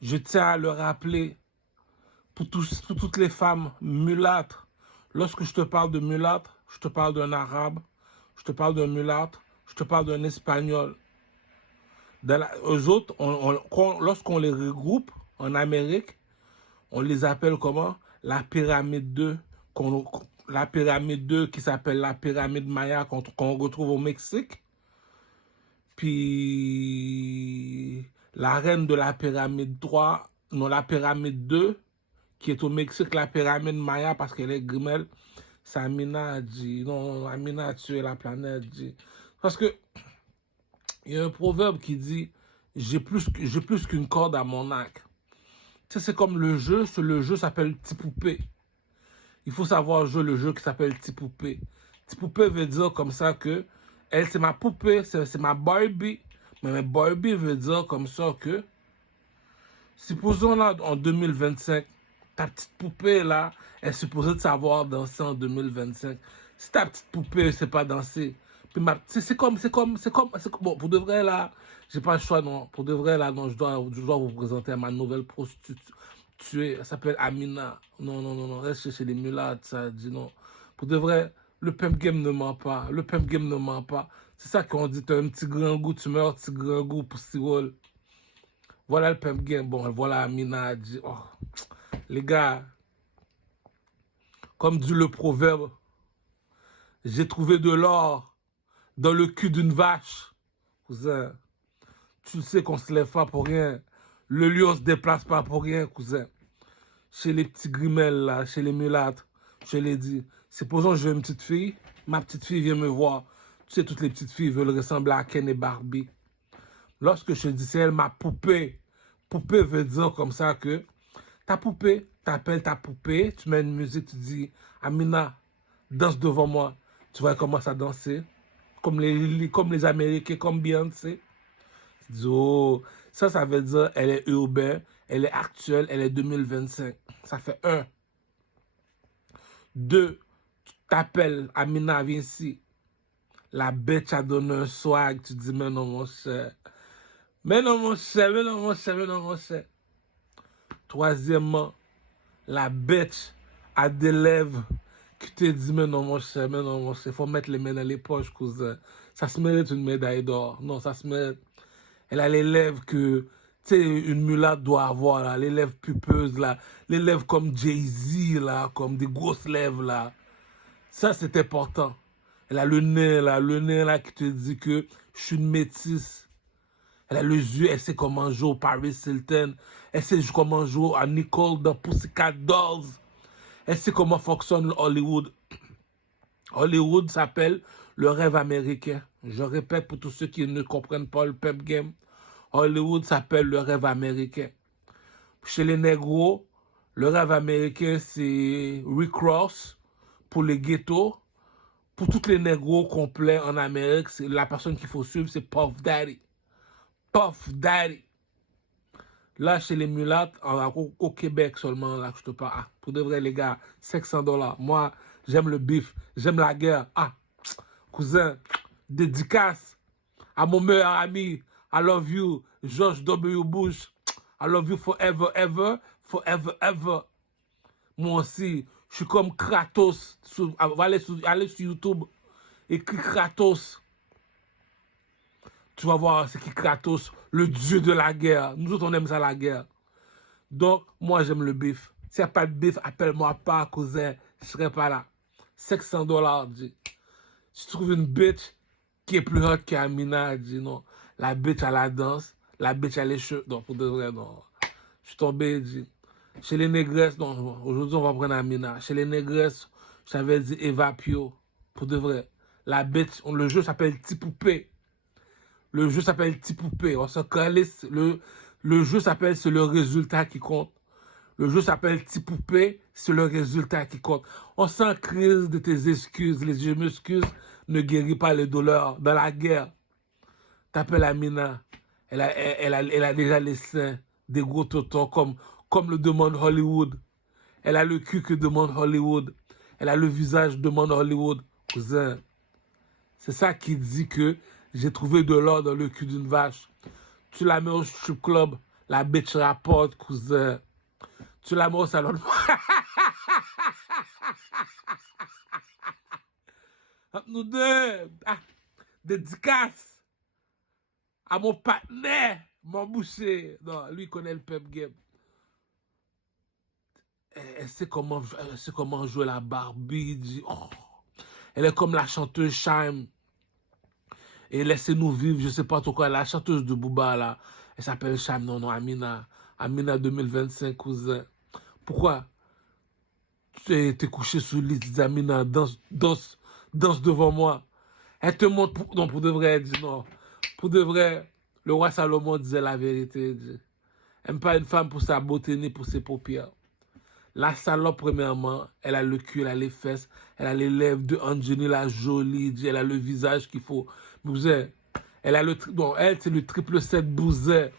Je tiens à le rappeler pour toutes les femmes mulâtres. Lorsque je te parle de mulâtre, je te parle d'un arabe, je te parle d'un mulâtre, je te parle d'un espagnol. Eux autres, lorsqu'on les regroupe en Amérique, on les appelle comment? La pyramide 2. La pyramide 2 qui s'appelle la pyramide Maya qu'on retrouve au Mexique. Puis la reine de la pyramide 3, non, la pyramide 2, qui est au Mexique, la pyramide Maya, parce qu'elle est grimelle, c'est Amina dit. Non, Amina a tué la planète dit. Parce que il y a un proverbe qui dit j'ai plus qu'une corde à mon arc. Tu sais, c'est comme le jeu s'appelle Petit Poupée. Il faut savoir jouer le jeu qui s'appelle Petit Poupée. Petit Poupée veut dire comme ça que elle, c'est ma poupée, c'est ma Barbie. Mais Barbie veut dire comme ça que, supposons là en 2025, ta petite poupée là est supposée de savoir danser en 2025. Si ta petite poupée ne sait pas danser, puis bon, pour de vrai là, j'ai pas le choix, non. Pour de vrai là, non, je dois vous présenter ma nouvelle prostituée. Elle s'appelle Amina. Non, non, non, non, reste chez les mulâtres, ça dit non. Pour de vrai, le pimp game ne ment pas. Le pimp game ne ment pas. C'est ça qu'on dit, t'as un petit grand goût, tu meurs, petit grand goût pour Cyril. Voilà le pimp game. Bon, voilà Amina dit, oh, les gars, comme dit le proverbe, j'ai trouvé de l'or dans le cul d'une vache. Cousin, tu sais qu'on se lève pas pour rien. Le lion se déplace pas pour rien, cousin. Chez les petits grimelles, là, chez les mulâtres, je l'ai dit. Supposons que j'ai une petite fille, ma petite fille vient me voir. Tu sais, toutes les petites filles veulent ressembler à Ken et Barbie. Lorsque je te dis, c'est elle, ma poupée. Poupée veut dire comme ça que ta poupée, t'appelles ta poupée, tu mets une musique, tu dis, Amina, danse devant moi. Tu vois, elle commence à danser. Comme les Américains, comme Beyoncé. Tu dis, oh, ça veut dire, elle est urbaine, elle est actuelle, elle est 2025. Ça fait un. Deux, tu t'appelles Amina, viens ici. La bête a donné un swag, tu dis, mais non, mon cher. Mais non, mon cher, mais non, mon cher, mais non, mon cher. Troisièmement, la bête a des lèvres qui te dit, mais non, mon cher, mais non, mon cher, faut mettre les mains dans les poches, cousin. Ça se mérite une médaille d'or. Non, ça se mérite. Elle a les lèvres que, tu sais, une mulâtre doit avoir, là. Les lèvres pupeuses, là. Les lèvres comme Jay-Z, là. Comme des grosses lèvres, là. Ça, c'est important. Elle a le nez, là, qui te dit que je suis une métisse. Elle a les yeux, elle sait comment jouer au Paris Hilton. Elle sait comment jouer à Nicole dans Pussycat Dolls. Elle sait comment fonctionne Hollywood. Hollywood s'appelle le rêve américain. Je répète pour tous ceux qui ne comprennent pas le pep game. Hollywood s'appelle le rêve américain. Chez les négros, le rêve américain, c'est Rick Ross pour les ghettos. Pour tous les négros complets en Amérique, c'est la personne qu'il faut suivre, c'est Puff Daddy. Puff Daddy. Là, chez les mulâtres, au Québec seulement, là que je te parle. Ah, pour de vrai, les gars, $500. Moi, j'aime le bif, j'aime la guerre. Ah, cousin, dédicace à mon meilleur ami. I love you, George W. Bush. I love you forever, ever, forever, ever. Moi aussi, je suis comme Kratos. Allez sur YouTube, écris Kratos. Tu vas voir c'est qui Kratos, le dieu de la guerre. Nous autres, on aime ça la guerre. Donc, moi, j'aime le bif. S'il n'y a pas de bif, appelle-moi pas, cousin. Je ne serai pas là. $600, dit. Si tu trouves une bitch qui est plus hot qu'Amina, dit non. La bitch à la danse, la bitch à les cheveux. Non, pour de vrai, non. Je suis tombé, dit. Chez les négresses, non, aujourd'hui, on va prendre Amina. Chez les négresses, je t'avais dit Eva Pio. Pour de vrai. La bitch, le jeu s'appelle Petit Poupée. Le jeu s'appelle Petit Poupée. On se calisse. Le jeu s'appelle C'est le résultat qui compte. Le jeu s'appelle Petit Poupée. C'est le résultat qui compte. On s'en crise de tes excuses. Les je m'excuse ne guérit pas les douleurs. Dans la guerre, t'appelles Amina. Elle a déjà les seins, des gros totons comme le demande Hollywood. Elle a le cul que demande Hollywood. Elle a le visage que demande Hollywood. Cousin, c'est ça qui dit que J'ai trouvé de l'or dans le cul d'une vache. Tu la mets au strip club, la bitch rapporte, cousin. Tu la mets au salon de... Nous deux, dédicace à mon partenaire, mon boucher. Non, lui il connaît le pep game. Elle sait comment jouer la Barbie. Oh. Elle est comme la chanteuse Shime. Et laissez-nous vivre, je sais pas trop quoi, la chanteuse de Booba là. Elle s'appelle Shime, non, Amina. Amina 2025, cousin. Pourquoi? Tu es couché sous le lit, tu dis Amina, danse devant moi. Elle te montre, non, pour de vrai, elle dit non. Pour de vrai, le roi Salomon disait la vérité. Il dit, aime pas une femme pour sa beauté ni pour ses paupières. La salope, premièrement, elle a le cul, elle a les fesses, elle a les lèvres de Angelina Jolie, elle a le visage qu'il faut. Bouzet, elle a elle, c'est le 777 Bouzet.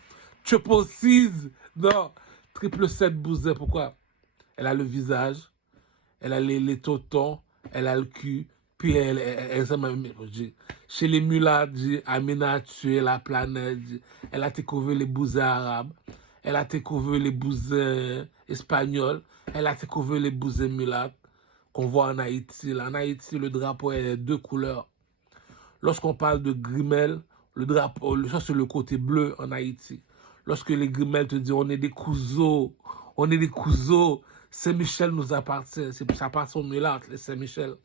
Triple C's, non, 777 Bouzet, pourquoi? Elle a le visage, elle a les totons, elle a le cul, puis elle chez les mulâtres, Amina a tué la planète, elle a découvert les bouzets arabes, elle a découvert les bouzets espagnols, elle a découvert les bouzets mulâtres qu'on voit en Haïti. Là, en Haïti, le drapeau est deux couleurs. Lorsqu'on parle de Grimel, le drapeau, ça c'est le côté bleu en Haïti. Lorsque les Grimel te disent on est des couseaux, Saint-Michel nous appartient, ça appartient aux mulâtres, les Saint-Michel.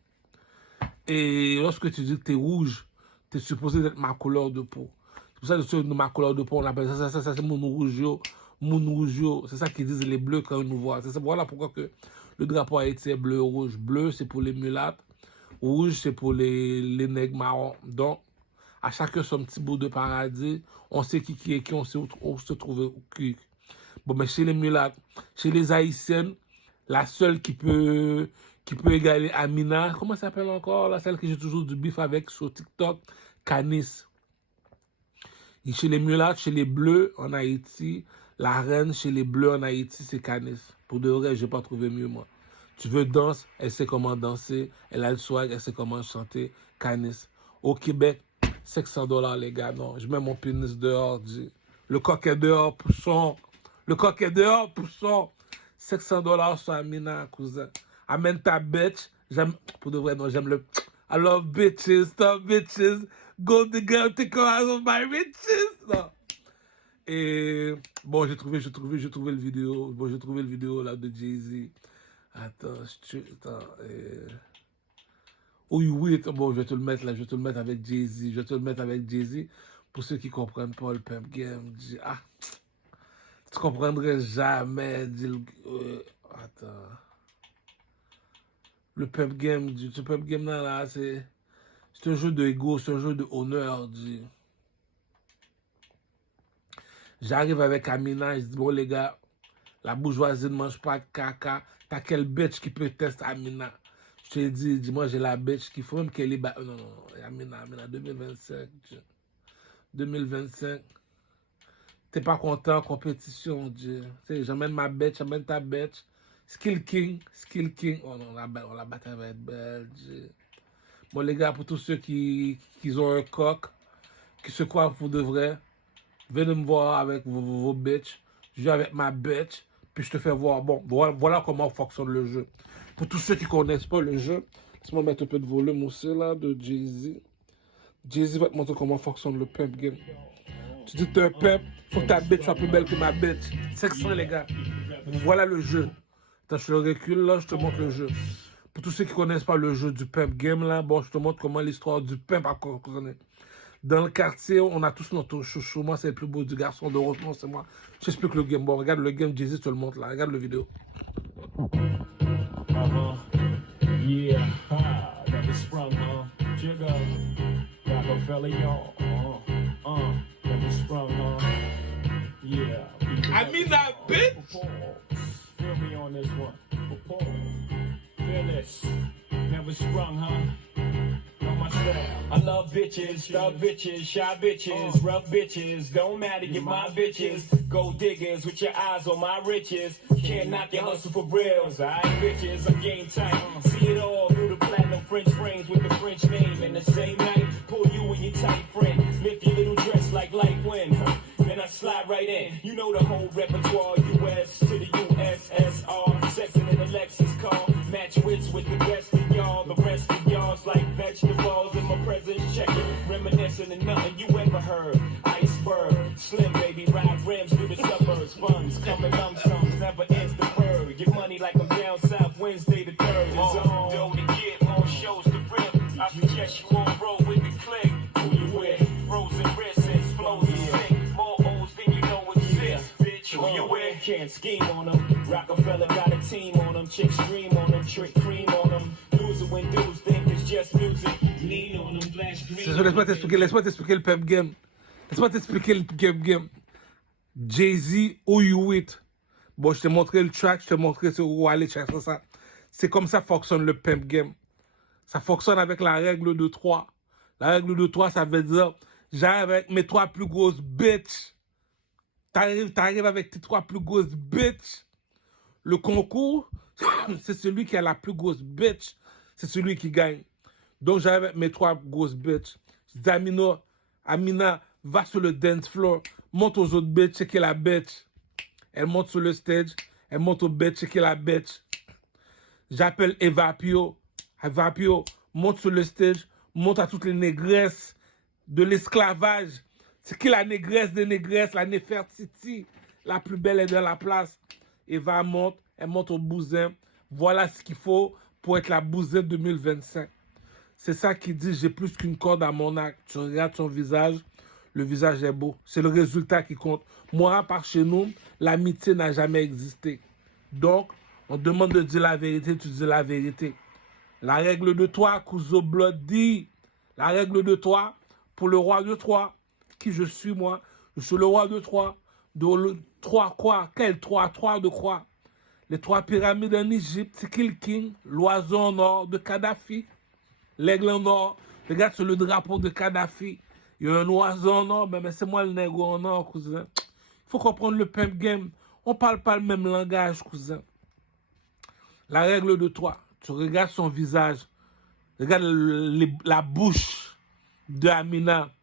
Et lorsque tu dis que tu es rouge, tu es supposé d'être ma couleur de peau. C'est pour ça que ma couleur de peau, on appelle ça c'est mon rougeau. C'est ça qu'ils disent les bleus quand ils nous voient. Voilà pourquoi que le drapeau haïtien est bleu-rouge. Bleu, c'est pour les mulâtres. Rouge, c'est pour les nègres marrons. Donc, à chacun son petit bout de paradis, on sait qui est qui, on sait où se trouve qui. Bon, mais chez les mulâtres, chez les haïtiennes, la seule qui peut égaler Amina, comment ça s'appelle encore, la celle que j'ai toujours du bif avec sur TikTok, Canis. Et chez les mulâtres, chez les bleus en Haïti, la reine chez les bleus en Haïti, c'est Canis. Pour de vrai, j'ai pas trouvé mieux, moi. Tu veux danser, elle sait comment danser, elle a le swag, elle sait comment chanter, Canis. Au Québec, $500 les gars, non, je mets mon pénis dehors, le coq est dehors, poussons. Le coq est dehors, poussons. $500 sur Amina, cousin. Amène ta bitch. Pour de vrai, non, j'aime le... I love bitches, stop bitches. Go the girl, take her out of my bitches. Non. Et bon, j'ai trouvé le vidéo. Bon, j'ai trouvé le vidéo là de Jay-Z. Attends. Oui, bon, je vais te le mettre là, je vais te le mettre avec Jay-Z. Pour ceux qui comprennent pas le pep game, tu comprendrais jamais, attends. Le pep game, là, c'est un jeu de ego, c'est un jeu de honneur, J'arrive avec Amina, je dis, bon les gars, la bourgeoisie ne mange pas de caca. T'as quel bitch qui peut tester Amina? Je te dis, moi j'ai la bitch qu'il faut même qu'elle est... Non, Amina, 2025. 2025. T'es pas content en compétition, j'amène ma bitch, j'amène ta bitch. Skill King. Oh non, la bataille va être belle, Bon les gars, pour tous ceux qui ont un coq, qui se croient pour de vrai, venez me voir avec vos bitches. Je vais avec ma bitch, puis je te fais voir. Bon, voilà comment fonctionne le jeu. Pour tous ceux qui connaissent pas le jeu, laisse-moi mettre un peu de volume aussi là, de Jay-Z. Jay-Z va te montrer comment fonctionne le pep game. Tu dis que t'es un pep, faut que ta bitch soit plus belle que ma bitch. 500 les gars. Voilà le jeu. Attends, je te le recule là, je te montre le jeu. Pour tous ceux qui connaissent pas le jeu du pep game là, bon, je te montre comment l'histoire du pep a fonctionné. Dans le quartier, on a tous notre chouchou. Moi, c'est le plus beau du garçon de Rosemont, c'est moi. J'explique le game. Bon, regarde le game, Jay-Z te le montre là. Regarde le vidéo. Yeah, that was sprung, huh? Jigga, Rockefeller, y'all. That was sprung, huh? Yeah. Amina, bitch! Feel me on this one. Feel this. Never sprung, huh? Know my style. I love bitches, thug bitches, shy bitches, rough bitches. Don't matter, you're my bitches. Gold diggers with your eyes on my riches. Can't knock your hustle for reals. Alright, bitches, I'm game tight. See it all through the platinum French frames with the French name. And the same night, pull you and your tight friend. in. You know the whole repertoire, US to the USSR. Sexing in a Lexus car. Match wits with the best of y'all. The rest of y'all's like vegetables in my presence. Check it. Reminiscing of nothing you ever heard. Iceberg. Slim baby, ride rims through the suburbs. Funds coming lump sums, never ends the word. Get money like I'm down south Wednesday the 3rd. It's on dough to get, more shows to rip. I suggest you all roll with the click. Who you with? Frozen wrists, flows and sick. More O's than you know exists. Bitch, who you with? Can't scheme on them. Rockefeller got a team on them. Chicks dream on them. Trick cream on them. Loser when dudes think it's just music. Lean on them, flash green. Laisse-moi t'expliquer le pep game. Laisse-moi t'expliquer le pep game. Jay-Z, Who You With. Bon, je t'ai montré le track, je t'ai montré où aller chercher ça. C'est comme ça fonctionne le pimp game. Ça fonctionne avec la règle de 3. La règle de 3, ça veut dire, j'arrive avec mes 3 plus grosses bitches. T'arrives avec tes 3 plus grosses bitches. Le concours, c'est celui qui a la plus grosse bitch. C'est celui qui gagne. Donc, j'arrive avec mes 3 grosses bitches. Je dis, Amina, va sur le dance floor. Monte aux autres bitches, checker la bitch. Elle monte sur le stage. Elle monte au bitch, checker la bitch. J'appelle Evapio. Evapio, monte sur le stage. Monte à toutes les négresses de l'esclavage. C'est qui la négresse des négresses? La Nefertiti. La plus belle est dans la place. Eva monte. Elle monte au bousin. Voilà ce qu'il faut pour être la bousin 2025. C'est ça qui dit, j'ai plus qu'une corde à mon arc. Tu regardes son visage. Le visage est beau. C'est le résultat qui compte. Moi, par chez nous, l'amitié n'a jamais existé. Donc, on demande de dire la vérité, tu dis la vérité. La règle de 3, Kuzo Blood dit. La règle de 3, pour le roi de 3, qui je suis moi? Je suis le roi de 3. De le 3 quoi? Quel 3? 3 de quoi? Les 3 pyramides en Égypte, c'est qui le king? L'oiseau en or de Kadhafi. L'aigle en or. Regarde sur le drapeau de Kadhafi. Il y a un oiseau en or, mais c'est moi le négro en or, cousin. Il faut comprendre le pimp game. On parle pas le même langage, cousin. La règle de 3, tu regardes son visage. Regarde la bouche de Amina.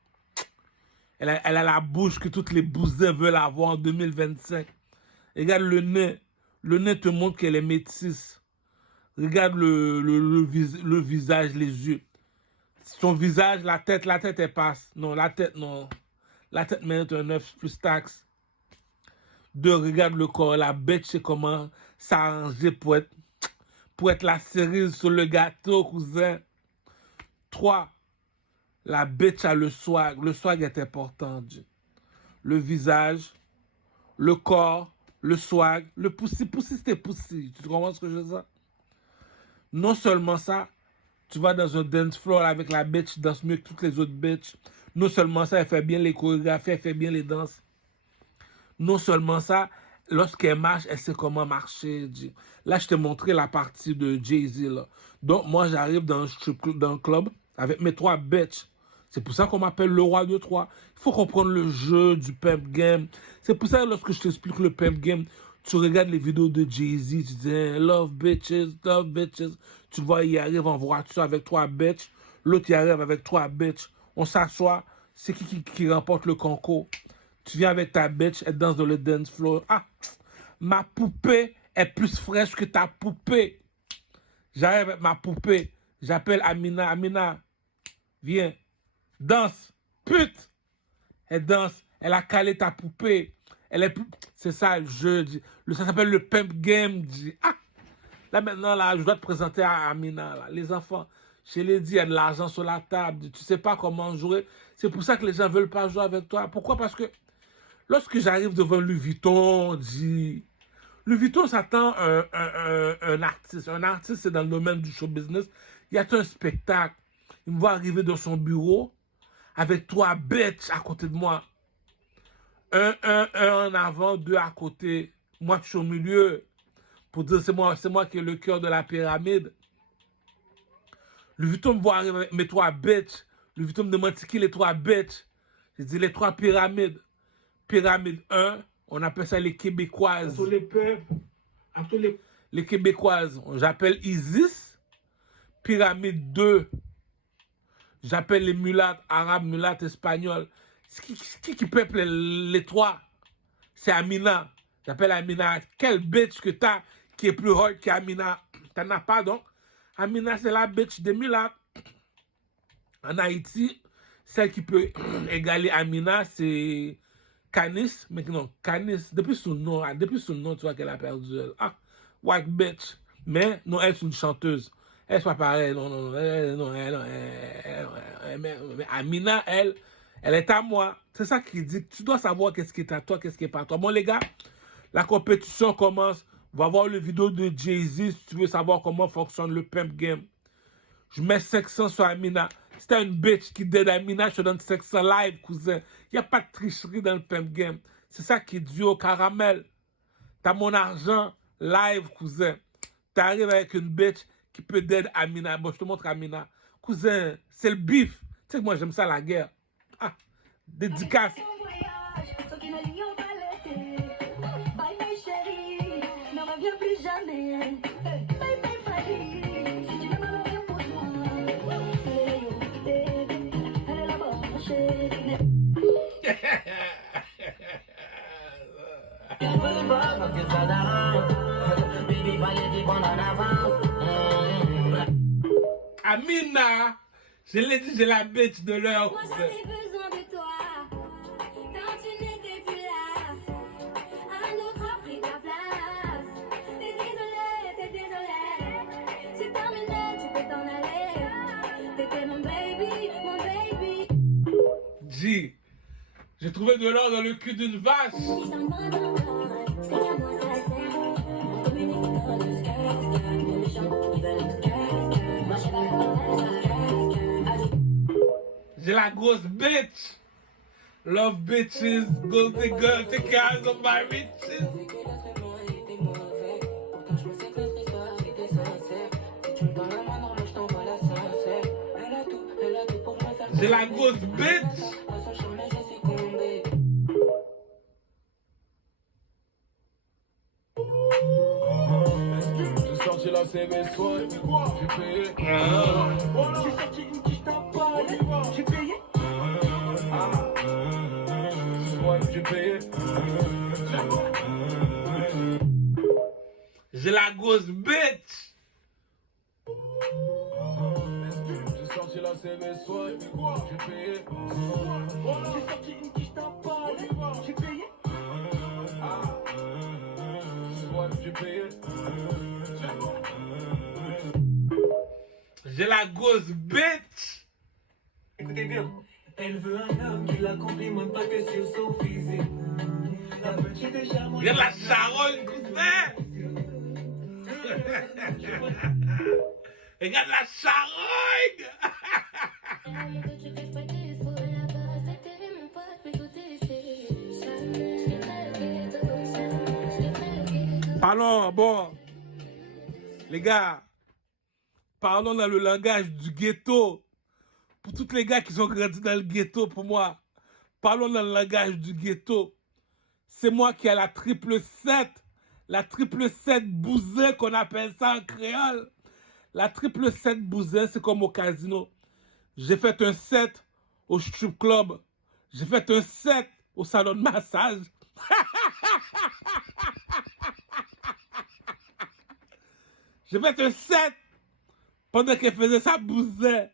Elle a la bouche que toutes les bousins veulent avoir en 2025. Regarde le nez. Le nez te montre qu'elle est métisse. Regarde le visage, les yeux. Son visage, la tête, elle passe. Non, la tête, non. La tête mérite un 9 plus taxe. 2, regarde le corps. La bête, c'est comment s'arranger pour être la cerise sur le gâteau, cousin. 3, la bête a le swag. Le swag est important, Dieu. Le visage, le corps, le swag, le poussi. Poussi, c'était poussi. Tu comprends ce que je veux dire? Non seulement ça, tu vas dans un dance floor avec la bitch, tu danses mieux que toutes les autres bitches. Non seulement ça, elle fait bien les chorégraphies, elle fait bien les danses. Non seulement ça, lorsqu'elle marche, elle sait comment marcher. Là, je t'ai montré la partie de Jay-Z, là. Donc, moi, j'arrive dans un club avec mes 3 bitches. C'est pour ça qu'on m'appelle le roi de 3. Il faut comprendre le jeu du pimp game. C'est pour ça, lorsque je t'explique le pimp game, tu regardes les vidéos de Jay-Z, tu dis hey, love bitches, love bitches. Tu vois, il arrive en voiture avec 3 bitches. L'autre, il arrive avec 3 bitches. On s'assoit. C'est qui remporte le concours? Tu viens avec ta bitch, elle danse dans le dance floor. Ah, ma poupée est plus fraîche que ta poupée. J'arrive avec ma poupée. J'appelle Amina. Amina, viens. Danse. Pute. Elle danse. Elle a calé ta poupée. Elle est plus... C'est ça le jeu. Ça s'appelle le pimp game. Ah! Là maintenant, là, je dois te présenter à Amina. Là. Les enfants, je l'ai dit, il y a de l'argent sur la table. Tu sais pas comment jouer. C'est pour ça que les gens veulent pas jouer avec toi. Pourquoi? Parce que lorsque j'arrive devant Louis Vuitton, Louis Vuitton s'attend un artiste. Un artiste, c'est dans le domaine du show business. Il y a un spectacle. Il me voit arriver dans son bureau avec 3 bêtes à côté de moi. Un en avant, 2 à côté. Moi, je suis au milieu. Pour dire, c'est moi qui ai le cœur de la pyramide. Louis Vuitton me voit arriver avec mes 3 bêtes. Louis Vuitton me demande qui les 3 bêtes. J'ai dit les 3 pyramides. Pyramide 1, on appelle ça les Québécoises. À tous les peuples. Les Québécoises, j'appelle Isis. Pyramide 2, j'appelle les mulattes, arabes, mulattes, espagnols. Qui peuple les 3? c'est Amina. J'appelle Amina. Quelle bitch que t'as qui est plus hot qu'Amina? T'en as pas donc. Amina, c'est la bitch de Mila. En Haïti, celle qui peut égaler Amina, c'est Canis. Mais non, Canis, depuis son nom, tu vois qu'elle a perdu. Ah, white bitch. Mais non, elle, c'est une chanteuse. Elle, c'est pas pareil. Non. Mais Amina, elle est à moi. C'est ça qui dit. Tu dois savoir qu'est-ce qui est à toi, qu'est-ce qui est pas à toi. Bon, les gars, la compétition commence. On va voir le vidéo de Jay-Z si tu veux savoir comment fonctionne le pimp game. Je mets 500 sur Amina. Si t'as une bitch qui dead Amina, je te donne 500 live, cousin. Il n'y a pas de tricherie dans le pimp game. C'est ça qui est dû au caramel. T'as mon argent live, cousin. T'arrives avec une bitch qui peut dead Amina. Bon, je te montre Amina. Cousin, c'est le bif. Tu sais que moi, j'aime ça, la guerre. Ah, dédicace. Amina, je l'ai dit, j'ai la bitch de l'heure. Moi j'avais besoin de toi quand tu n'étais plus là. Un autre a pris ta place. T'es désolé. C'est terminé, tu peux t'en aller. T'étais mon baby. G, j'ai trouvé de l'or dans le cul d'une vache. J'ai la grosse bitch. Love bitches, gold digger, take care of my riches. J'ai la grosse bitch. J'ai sorti la CV soit, j'ai payé. J'ai sorti une quiche t'as pas, j'ai payé. Soit j'ai payé. J'ai la grosse bitch. J'ai sorti la CV soit, j'ai payé. J'ai sorti une quiche t'as pas, j'ai payé. Soit j'ai payé. J'ai la grosse bitch. Écoutez bien, elle veut un homme qui la complimente pas que sur son physique. La petite est charmante. Regarde la charogne, cousin. Regarde la charogne. Parlons, bon, les gars, parlons dans le langage du ghetto. Pour tous les gars qui sont grandis dans le ghetto, pour moi, parlons dans le langage du ghetto. C'est moi qui ai la triple 7 bousin qu'on appelle ça en créole. La triple 7 bousin, c'est comme au casino. J'ai fait un 7 au strip club. J'ai fait un 7 au salon de massage. J'ai fait un 7 pendant qu'elle faisait sa bousin.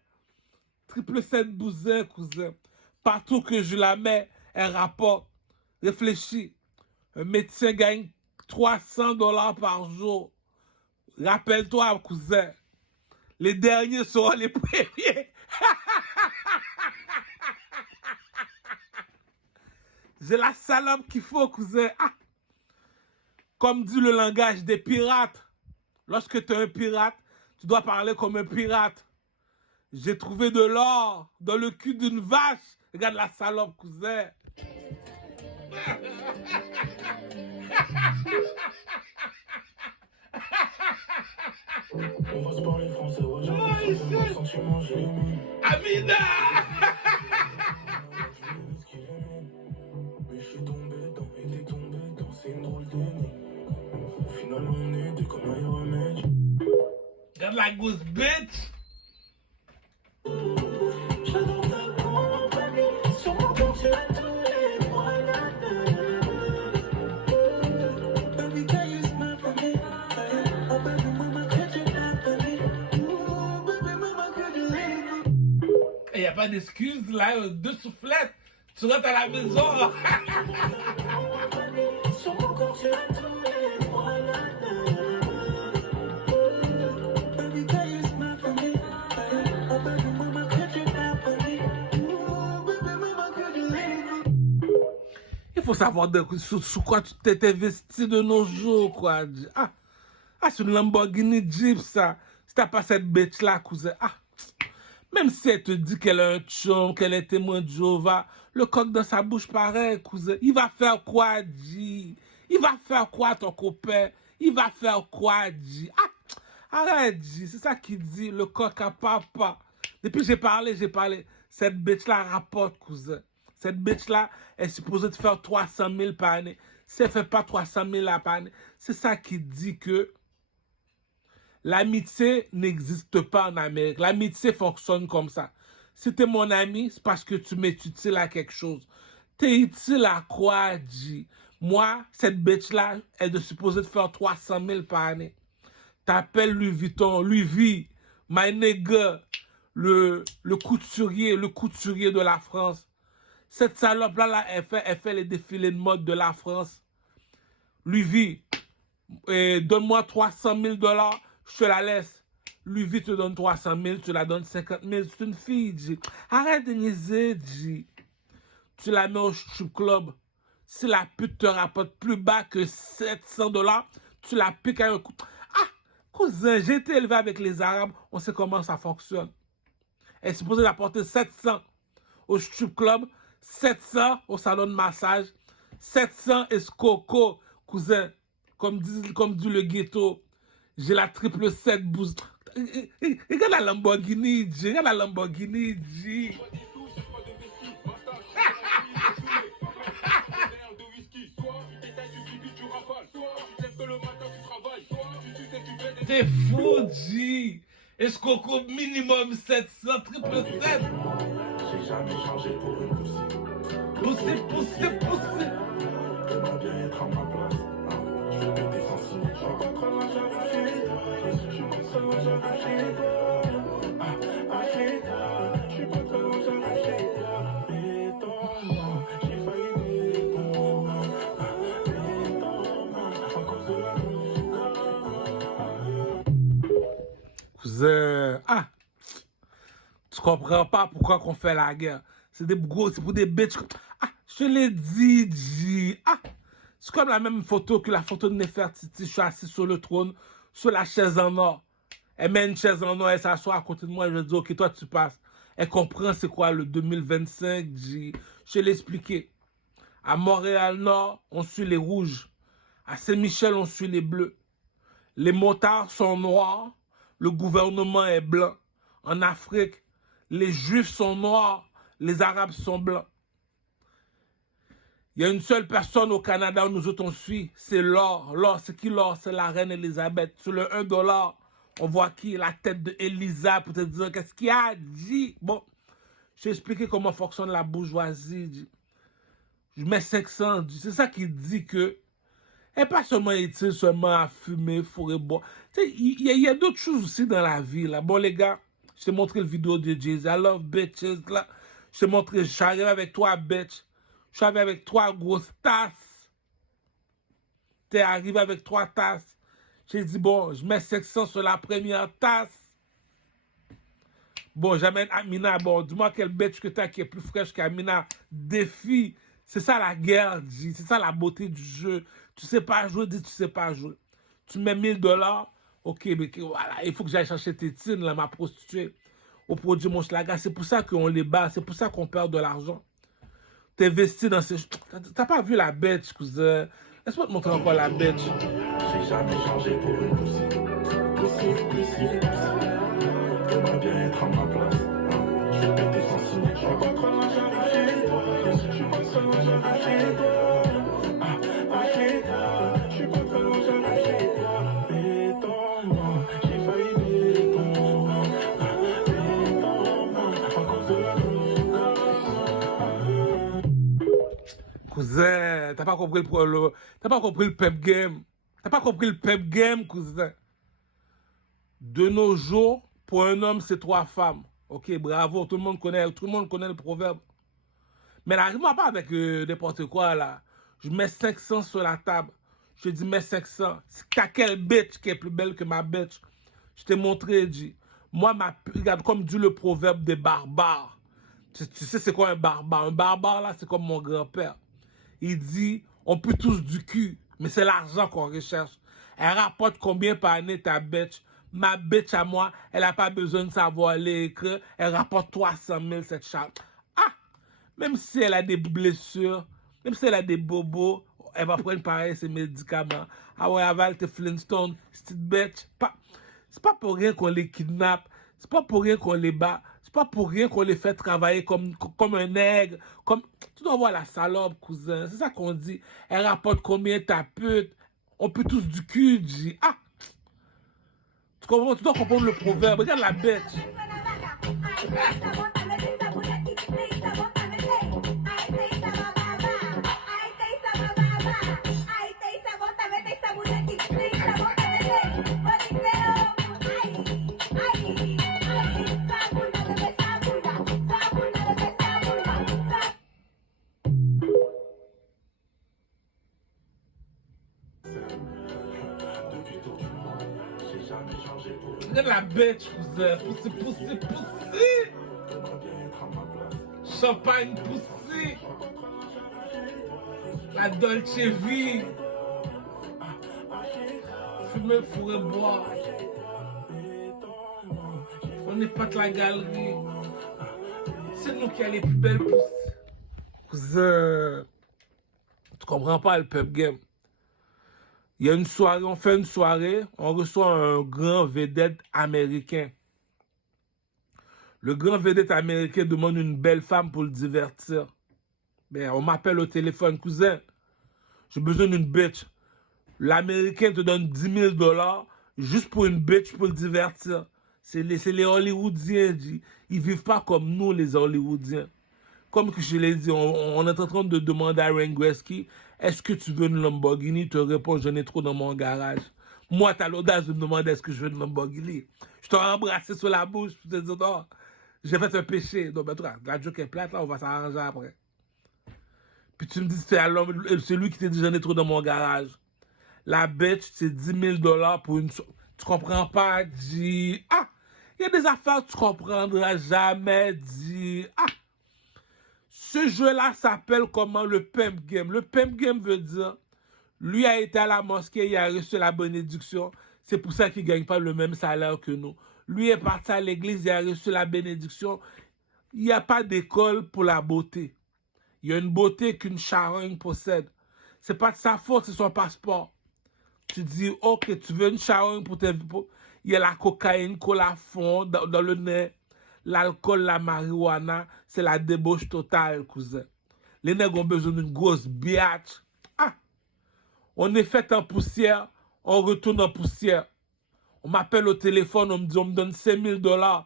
Triple 7 bousin, cousin. Partout que je la mets, elle rapporte. Réfléchis. Un médecin gagne $300 par jour. Rappelle-toi, cousin. Les derniers seront les premiers. J'ai la salope qu'il faut, cousin. Ah. Comme dit le langage des pirates. Lorsque tu es un pirate, tu dois parler comme un pirate. J'ai trouvé de l'or dans le cul d'une vache. Regarde la salope, cousin. On va se parler français, ouais, sentiment, j'ai les mines. Amina. Mais je suis tombé dedans, et t'es tombé dedans, c'est une drôle d'énigme. Au final, on est deux comme un remède. Regarde la grosse bitch. J'adore ta compagnie, sur mon compte, tu as tous les droits. pas d'excuses, là, deux soufflettes. Tu rentres à la maison. Sur mon corps, tu as tous les droits, Baby, girl, you smile for me. Oh, baby, mama, could you die for me? Oh, baby, mama, could you leave? Il faut savoir sur quoi tu t'es investi de nos jours, quoi. C'est une Lamborghini Jeep, ça. Si t'as pas cette bête-là, cousin. Même si elle te dit qu'elle a un chum, qu'elle est témoin de Jéhovah, le coq dans sa bouche pareil, cousin. Il va faire quoi, G? Il va faire quoi, ton copain? Il va faire quoi, G? Arrête, G. C'est ça qu'il dit, le coq à papa. Depuis j'ai parlé. Cette bitch-là rapporte, cousin. Cette bitch-là est supposée de faire 300 000 par année. Si elle ne fait pas 300 000 par année, c'est ça qui dit que l'amitié n'existe pas en Amérique. L'amitié fonctionne comme ça. Si tu es mon ami, c'est parce que tu m'es utile à quelque chose. Tu es utile à quoi, G? Moi, cette bitch-là, elle est supposée de faire 300 000 par année. T'appelles Louis Vuitton, Louis V, my nigga, le couturier de la France. Cette salope-là, elle fait les défilés de mode de la France. Louis V, donne-moi 300 000 $, je te la laisse. Louis V te donne 300 000, tu la donnes 50 000. C'est une fille, G. Arrête de niaiser, G. Tu la mets au strip club. Si la pute te rapporte plus bas que 700 $, tu la piques à un coup. Cousin, j'ai été élevé avec les Arabes, on sait comment ça fonctionne. Elle est supposée d'apporter 700 au strip club, 700 au salon de massage, 700 escoco, cousin, comme dit le ghetto. J'ai la triple 7 bouse. Regarde la Lamborghini, G. Regarde la Lamborghini, G. T'es fou, G. Escoco minimum 700, triple 7. J'ai jamais changé pour une poussée. Poussez. J'aimerais bien être à ma place. Je vais péter sans signe. Je vais pas trop la j'avais chez toi. Je suis pas trop la j'avais chez toi. Chez toi. Je suis pas trop la j'avais chez toi. Béton-moi, j'ai failli béton-moi. Béton-moi, à cause de la Cousin, tu comprends pas pourquoi qu'on fait la guerre. C'est des gros, c'est pour des bitches. Je l'ai dit, G. C'est comme la même photo que la photo de Nefertiti. Je suis assis sur le trône, sur la chaise en or. Elle met une chaise en or, elle s'assoit à côté de moi, je dis, ok, toi tu passes. Elle comprend c'est quoi le 2025, G. Je l'ai expliqué. À Montréal-Nord, on suit les rouges. À Saint-Michel, on suit les bleus. Les motards sont noirs, le gouvernement est blanc. En Afrique, les juifs sont noirs, les arabes sont blancs. Il y a une seule personne au Canada où nous autres on suit, c'est l'or. L'or, c'est qui l'or? C'est la reine Elisabeth. Sur le 1 $, on voit qui? La tête de Elisa pour te dire qu'est-ce qu'il y a, dit. Bon, j'ai expliqué comment fonctionne la bourgeoisie, dit. Je mets 500, dit. C'est ça qui dit que elle n'est pas seulement utile seulement à fumer, fourrer, boire. Il y a d'autres choses aussi dans la vie, là. Bon, les gars, je t'ai montré le vidéo de Jay-Z. I love bitches, là. Je t'ai montré, je suis arrivé avec 3 bitches. Je suis arrivé avec 3 grosses tasses. T'es arrivé avec 3 tasses. J'ai dit, bon, je mets 500 sur la première tasse. Bon, j'amène Amina. Bon, dis-moi quelle bitch que t'as qui est plus fraîche qu'Amina. Défi. C'est ça la guerre, dit. C'est ça la beauté du jeu. Tu sais pas jouer, dis tu sais pas jouer. Tu mets 1000 $. Ok, mais voilà, il faut que j'aille chercher tes tines, là, ma prostituée. Au produit mon schlaga. C'est pour ça qu'on les bat. C'est pour ça qu'on perd de l'argent. T'es investi dans ces... T'as pas vu la bitch, cousin? Laisse-moi te montrer encore la bitch. J'ai jamais changé pour une poussée. J'aimerais bien être à ma place. Je vais péter sans signe. Je vais pas trop la j'avais chez toi. Je suis pas trop la j'avais chez toi. Chez toi. Je suis pas trop la j'avais chez toi. Béton-moi, j'ai failli béton-moi. Béton-moi, à cause de la Cousin, t'as pas compris t'as pas compris le pep game. T'as pas compris le pep game, cousin. De nos jours, pour un homme, c'est 3 femmes. Ok, bravo, tout le monde connaît le proverbe. Mais n'arrive-moi pas avec n'importe quoi, là. Je mets 500 sur la table. Je te dis, mets 500. T'as quelle bitch qui est plus belle que ma bitch? Je t'ai montré, G. Moi, regarde, comme dit le proverbe des barbares. Tu sais c'est quoi un barbare? Un barbare, là, c'est comme mon grand-père. Il dit, on peut tous du cul, mais c'est l'argent qu'on recherche. Elle rapporte combien par année ta bitch? Ma bitch à moi, elle n'a pas besoin de savoir l'écran. Elle rapporte 300 000 cette charge. Ah! Même si elle a des blessures, même si elle a des bobos, elle va prendre pareil ses médicaments. Ah ouais, avale tes Flintstones, petite bitch. C'est pas pour rien qu'on les kidnappe. C'est pas pour rien qu'on les bat. C'est pas pour rien qu'on les fait travailler comme un nègre. Tu dois voir la salope, cousin. C'est ça qu'on dit. Elle rapporte combien ta pute. On peut tous du cul, dit. Ah! Tu comprends? Tu dois comprendre le proverbe. Regarde la bête. Depuis tout le monde, j'ai jamais changé pour une Regarde la bête, cousin. Poussi. J'aimerais bien être à ma place. Champagne poussé. La Dolce Vie. Fumer, fourrer, boire. On n'est pas de la galerie. C'est nous qui avons les plus belles pousses. Cousin, tu comprends pas le pub game. Il y a une soirée, on fait une soirée, on reçoit un grand vedette américain. Le grand vedette américain demande une belle femme pour le divertir. Ben, on m'appelle au téléphone, cousin, j'ai besoin d'une bitch. L'Américain te donne 10 000 $ juste pour une bitch pour le divertir. C'est les Hollywoodiens, ils vivent pas comme nous, les Hollywoodiens. Comme que je l'ai dit, on est en train de demander à Ryan Gretzky, est-ce que tu veux une Lamborghini? Il te répond, j'en ai trop dans mon garage. Moi, t'as l'audace de me demander est-ce que je veux une Lamborghini. Je t'aurais embrassé sur la bouche pour te dire, non, j'ai fait un péché. Donc, ben, toi, la joke est plate, là, on va s'arranger après. Puis tu me dis, c'est lui qui t'a dit, j'en ai trop dans mon garage. La bitch, c'est 10 000 $ pour une... Tu comprends pas, dit. Ah! Il y a des affaires que tu comprendras jamais, dit. Ah! Ce jeu-là s'appelle comment? Le pimp game. Le pimp game veut dire, lui a été à la mosquée, il a reçu la bénédiction. C'est pour ça qu'il ne gagne pas le même salaire que nous. Lui est parti à l'église, il a reçu la bénédiction. Il n'y a pas d'école pour la beauté. Il y a une beauté qu'une charogne possède. C'est pas de sa faute, c'est son passeport. Tu dis, ok, tu veux une charogne pour tes... Il y a la cocaïne qu'on la fond dans le nez. L'alcool, la marijuana, c'est la débauche totale, cousin. Les nègres ont besoin d'une grosse biatch. Ah! On est fait en poussière, on retourne en poussière. On m'appelle au téléphone, on me dit, on me donne 5 000 $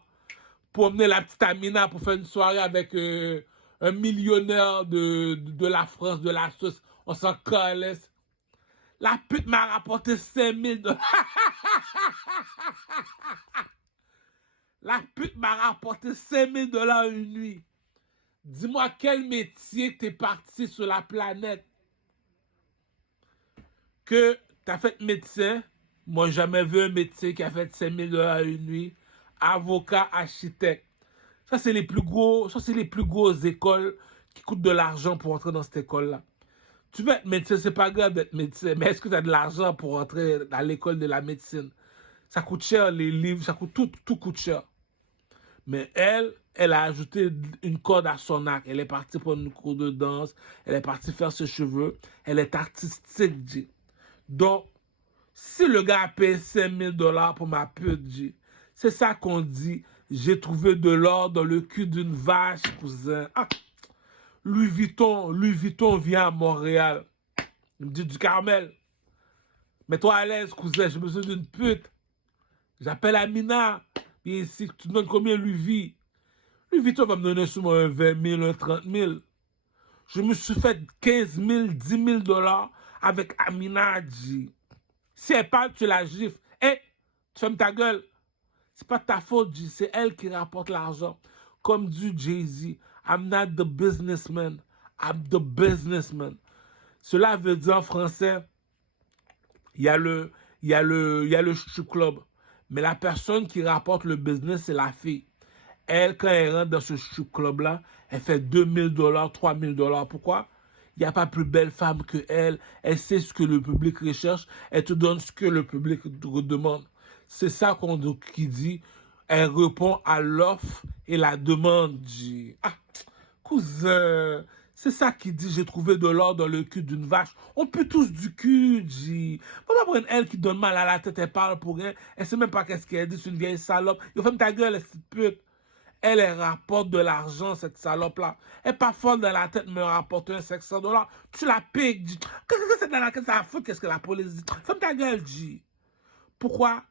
pour emmener la petite Amina pour faire une soirée avec un millionnaire de la France, de la sauce. On s'en calisse. La pute m'a rapporté 5 000 $. La pute m'a rapporté 5 000 $ une nuit. Dis-moi quel métier t'es parti sur la planète que t'as fait médecin. Moi, j'ai jamais vu un métier qui a fait 5 000 $ une nuit. Avocat, architecte. Ça, c'est les plus grosses écoles qui coûtent de l'argent pour entrer dans cette école-là. Tu veux être médecin, c'est pas grave d'être médecin, mais est-ce que tu as de l'argent pour entrer dans l'école de la médecine? Ça coûte cher, les livres, ça coûte tout coûte cher. Mais elle a ajouté une corde à son arc. Elle est partie pour une cours de danse, elle est partie faire ses cheveux, elle est artistique, dit. Donc, si le gars a payé 5 000 $ pour ma pute, dit, c'est ça qu'on dit, j'ai trouvé de l'or dans le cul d'une vache, cousin. Ah! Louis Vuitton vient à Montréal. Il me dit du Carmel. Mets-toi à l'aise, cousin, j'ai besoin d'une pute. J'appelle Amina. Viens ici, tu me donnes combien Louis Vuitton va me donner souvent un 20 000, un 30 000. Je me suis fait 15 000, 10 000 $ avec Amina, dit. Si elle parle, tu la gifles. Hé, tu fermes ta gueule. C'est pas ta faute, G. C'est elle qui rapporte l'argent. Comme dit Jay-Z, I'm not the businessman, I'm the businessman. Cela veut dire en français, il y a le strip club. Mais la personne qui rapporte le business, c'est la fille. Elle, quand elle rentre dans ce strip club-là, elle fait $2000, $3000. Pourquoi? Il n'y a pas plus belle femme que elle. Elle sait ce que le public recherche. Elle te donne ce que le public te demande. C'est ça qui dit. Elle répond à l'offre et la demande. Ah, cousin, c'est ça qui dit j'ai trouvé de l'or dans le cul d'une vache. On pue tous du cul, G. Faut pas prendre elle qui donne mal à la tête, elle parle pour elle. Elle sait même pas qu'est-ce qu'elle dit, c'est une vieille salope. Yo, ferme ta gueule, cette pute. Elle rapporte de l'argent, cette salope-là. Elle est pas folle dans la tête, mais elle rapporte un $500. Tu la piques, G. Qu'est-ce que c'est dans la tête, ça fout, qu'est-ce que la police dit? Ferme ta gueule, G. Pourquoi?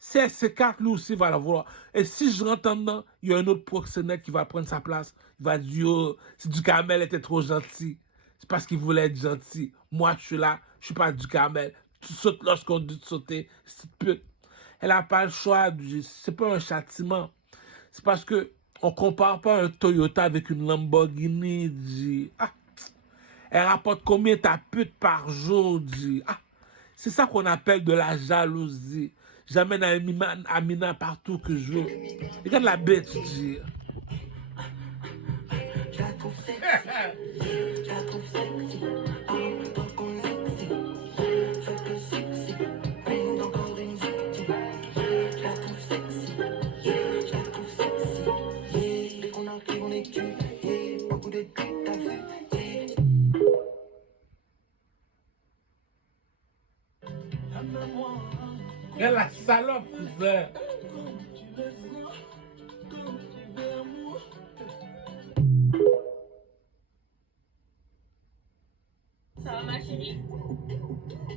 C4, lui aussi, va la vouloir. Et si je rentre en dedans, il y a un autre proxénète qui va prendre sa place. Il va dire, oh, si Duhamel était trop gentil, c'est parce qu'il voulait être gentil. Moi, je suis là, je suis pas Duhamel. Tu sautes lorsqu'on dit de sauter. Cette pute. Elle a pas le choix. C'est pas un châtiment. C'est parce que on compare pas un Toyota avec une Lamborghini. Ah. Elle rapporte combien ta pute par jour, Ah. C'est ça qu'on appelle de la jalousie. J'amène Amina partout que je veux. Regarde la bête, Je la trouve sexy, je la trouve sexy. Ah, toi qu'on l'excite, fais que sexy. Prends encore une victime. Je la trouve sexy, je la trouve sexy. Yeah, dès qu'on arrive on est cul. Yeah, beaucoup de trucs t'as vu. Yeah. Regarde la salope, cousin. Ça va ma chérie?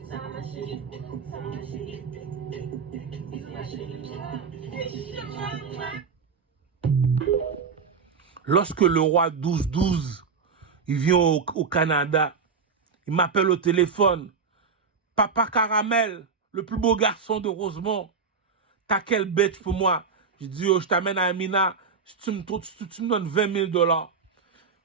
Ça va ma chérie? Ça va ma chérie? Bisous ma chérie. Lorsque le roi 12-12, il vient au Canada, il m'appelle au téléphone. Papa Caramel, le plus beau garçon de Rosemont. T'as quelle bête pour moi? Je dis, oh, je t'amène à Amina. Tu me donnes $20 000.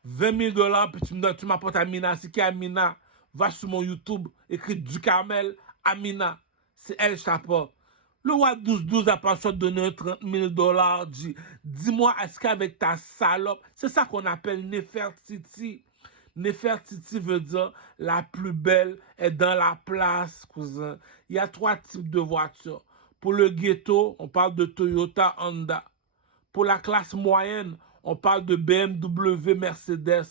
$20 000, puis tu m'apportes Amina. C'est qui Amina? Va sur mon YouTube, écris Duhamel, Amina. C'est elle, je t'apporte. Le roi 12-12 a pas le choix de donner $30 000. Dis-moi, est-ce qu'avec ta salope, c'est ça qu'on appelle Nefertiti. Nefertiti veut dire la plus belle est dans la place, cousin. Il y a 3 types de voitures. Pour le ghetto, on parle de Toyota, Honda. Pour la classe moyenne, on parle de BMW, Mercedes.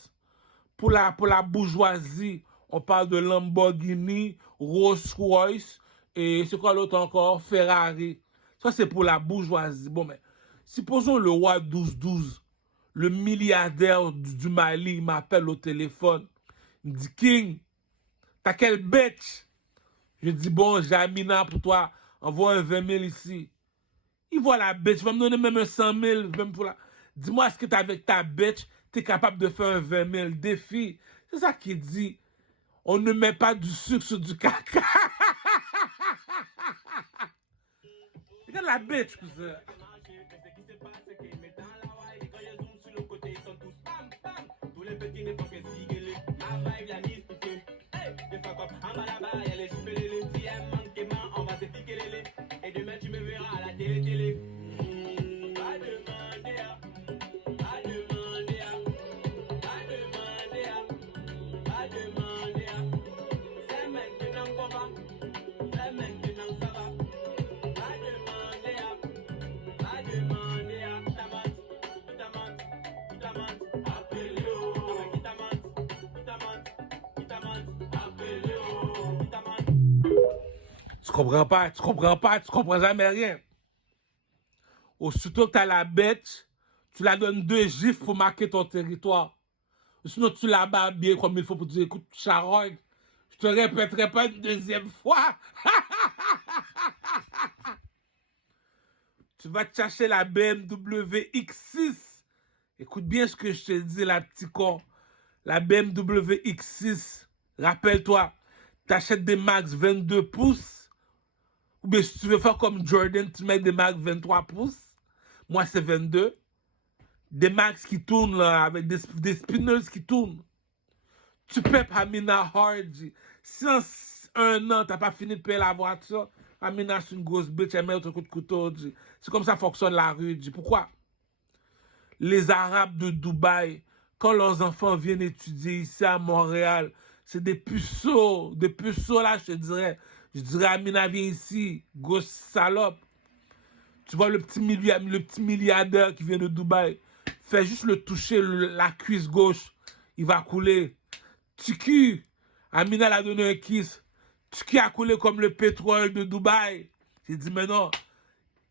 Pour la bourgeoisie, on parle de Lamborghini, Rolls-Royce et c'est quoi l'autre encore? Ferrari. Ça, c'est pour la bourgeoisie. Bon, mais supposons le roi 12-12. Le milliardaire du Mali, il m'appelle au téléphone. Il me dit, King, t'as quelle bête? Je dis, bon, j'ai Amina pour toi. Envoie un 20 000 ici. Il voit la bête. Il va me donner même un 100 000. Même pour la... Dis-moi, est-ce que avec ta bête, t'es capable de faire un 20 000 défi? C'est ça qu'il dit. On ne met pas du sucre sur du caca. Regarde la bête, cousin. Et demain tu me verras à la télé. Va demander à, va demander à, va demander à, va demander à. C'est maintenant qu'on va, c'est maintenant ça va. Va demander à, Kitamante, appelle-le, Kitamante, appelle-le, Kitamante. Tu comprends jamais rien. Aussitôt que t'as la bête, tu la donnes 2 gifs pour marquer ton territoire. Sinon, tu la bats bien comme il faut pour dire, écoute, charogne, je te répéterai pas une deuxième fois. Tu vas te chercher la BMW X6. Écoute bien ce que je te dis, la petite con. La BMW X6. Rappelle-toi, t'achètes des Max 22 pouces Ou bien si tu veux faire comme Jordan, tu mets des max 23 pouces. Moi, c'est 22. Des max qui tournent là, avec des spinners qui tournent. Tu pèpes Amina hard. Si en un an, t'as pas fini de payer la voiture, Amina, c'est une grosse bitch, elle met autre coup de couteau. C'est comme ça fonctionne la rue. Pourquoi? Les Arabes de Dubaï, quand leurs enfants viennent étudier ici à Montréal, c'est des puceaux là, je te dirais. Je dirais, Amina, viens ici, grosse salope. Tu vois le petit milliardaire qui vient de Dubaï, fais juste le toucher, la cuisse gauche, il va couler. Tiki, Amina l'a donné un kiss. Tiki a coulé comme le pétrole de Dubaï. J'ai dit, mais non,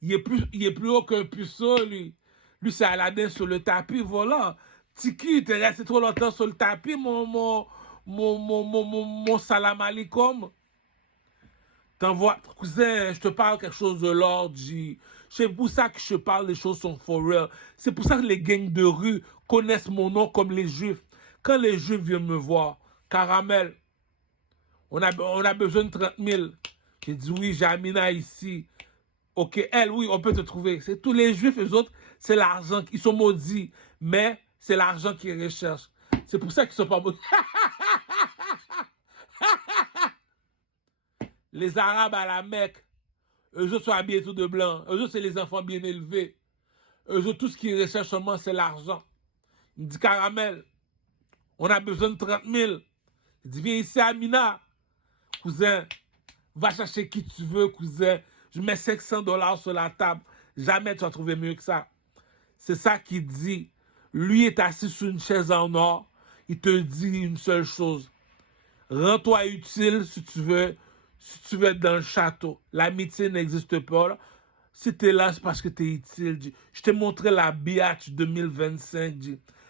il est plus haut qu'un puceau, lui. Lui, c'est Aladdin sur le tapis, voilà. Tiki, t'es resté trop longtemps sur le tapis, mon salam alaikum. T'envoies, cousin, je te parle quelque chose de l'ordre, c'est pour ça que je parle, les choses sont for real. C'est pour ça que les gangs de rue connaissent mon nom comme les Juifs. Quand les Juifs viennent me voir, Caramel, on a besoin de 30 000. J'ai dit oui, j'ai Amina ici. Ok, elle, oui, on peut te trouver. C'est tous les Juifs, les autres, c'est l'argent. Ils sont maudits, mais c'est l'argent qu'ils recherchent. C'est pour ça qu'ils sont pas maudits. Les Arabes à la Mecque, eux autres sont habillés tout de blanc. Eux autres, c'est les enfants bien élevés. Eux autres, tout ce qu'ils recherchent seulement, c'est l'argent. Il me dit, Caramel, on a besoin de 30 000. Il dit, viens ici, Amina. Cousin, va chercher qui tu veux, cousin. Je mets 500 $ sur la table. Jamais tu vas trouver mieux que ça. C'est ça qu'il dit. Lui est assis sur une chaise en or. Il te dit une seule chose. Rends-toi utile si tu veux être dans le château. L'amitié n'existe pas. Là. Si tu es là, c'est parce que tu es utile. Je t'ai montré la biatch 2025.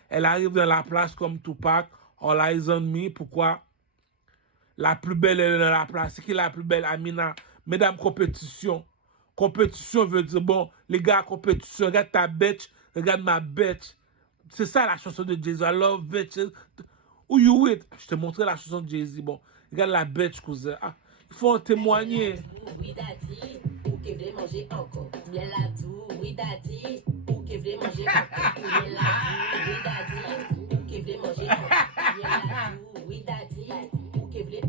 Elle arrive dans la place comme Tupac. All eyes on me. Pourquoi? La plus belle, elle est dans la place. C'est qui la plus belle? Amina. Mesdames, compétition. Compétition veut dire, bon, les gars, compétition. Regarde ta bitch. Regarde ma bitch. C'est ça la chanson de Jay-Z. I love bitches. Who you with? Je t'ai montré la chanson de Jay-Z. Bon, regarde la bitch, cousin. Ah, il faut en témoigner. Oui, daddy, ou que voulez manger encore. Bien la tout, oui, daddy, ou que voulez manger encore. Bien la tout, oui, daddy, ou que voulez manger encore. Bien la tout, oui, daddy, ou que voulez.